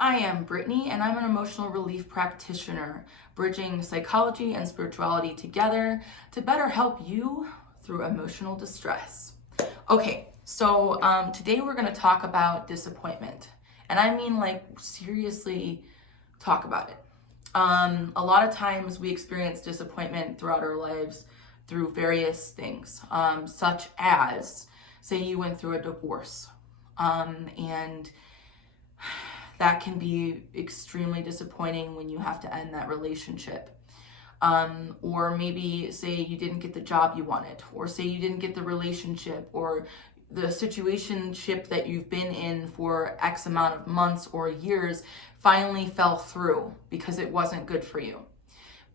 I am Brittany, and I'm an emotional relief practitioner, bridging psychology and spirituality together to better help you through emotional distress. Okay, so today we're going to talk about disappointment, and I mean like seriously talk about it. A lot of times we experience disappointment throughout our lives through various things, such as, say you went through a divorce, and that can be extremely disappointing when you have to end that relationship. Or maybe say you didn't get the job you wanted, or say you didn't get the relationship or the situationship that you've been in for X amount of months or years finally fell through because it wasn't good for you.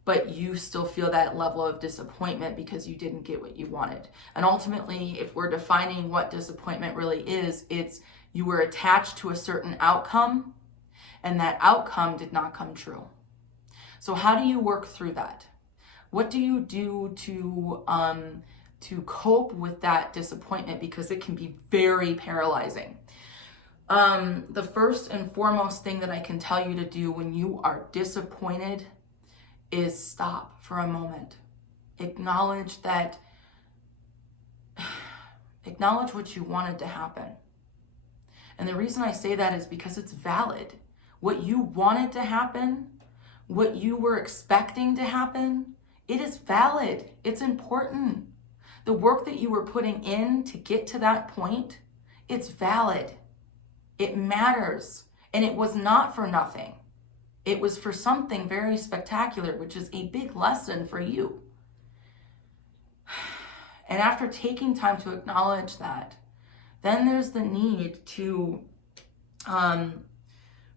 But you still feel that level of disappointment because you didn't get what you wanted. And ultimately, if we're defining what disappointment really is, it's you were attached to a certain outcome and that outcome did not come true. So how do you work through that? What do you do to cope with that disappointment? Because it can be very paralyzing. The first and foremost thing that I can tell you to do when you are disappointed is stop for a moment. Acknowledge what you wanted to happen. And the reason I say that is because it's valid. What you wanted to happen, what you were expecting to happen, it is valid. It's important. The work that you were putting in to get to that point, it's valid. It matters. And it was not for nothing. It was for something very spectacular, which is a big lesson for you. And after taking time to acknowledge that, then there's the need to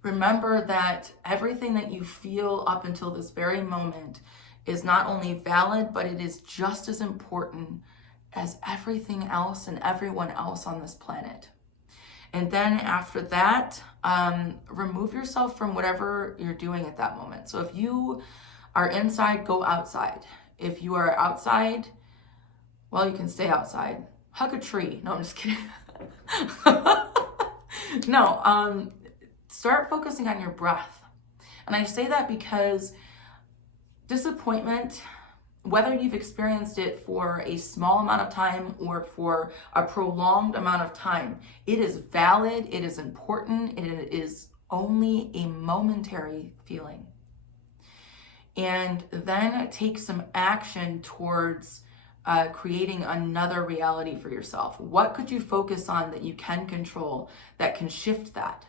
remember that everything that you feel up until this very moment is not only valid, but it is just as important as everything else and everyone else on this planet. And then after that, remove yourself from whatever you're doing at that moment. So if you are inside, go outside. If you are outside, well, you can stay outside. Hug a tree. No, I'm just kidding. No, start focusing on your breath. And I say that because disappointment, whether you've experienced it for a small amount of time or for a prolonged amount of time, it is valid, it is important, it is only a momentary feeling. And then take some action towards creating another reality for yourself. What could you focus on that you can control that can shift that?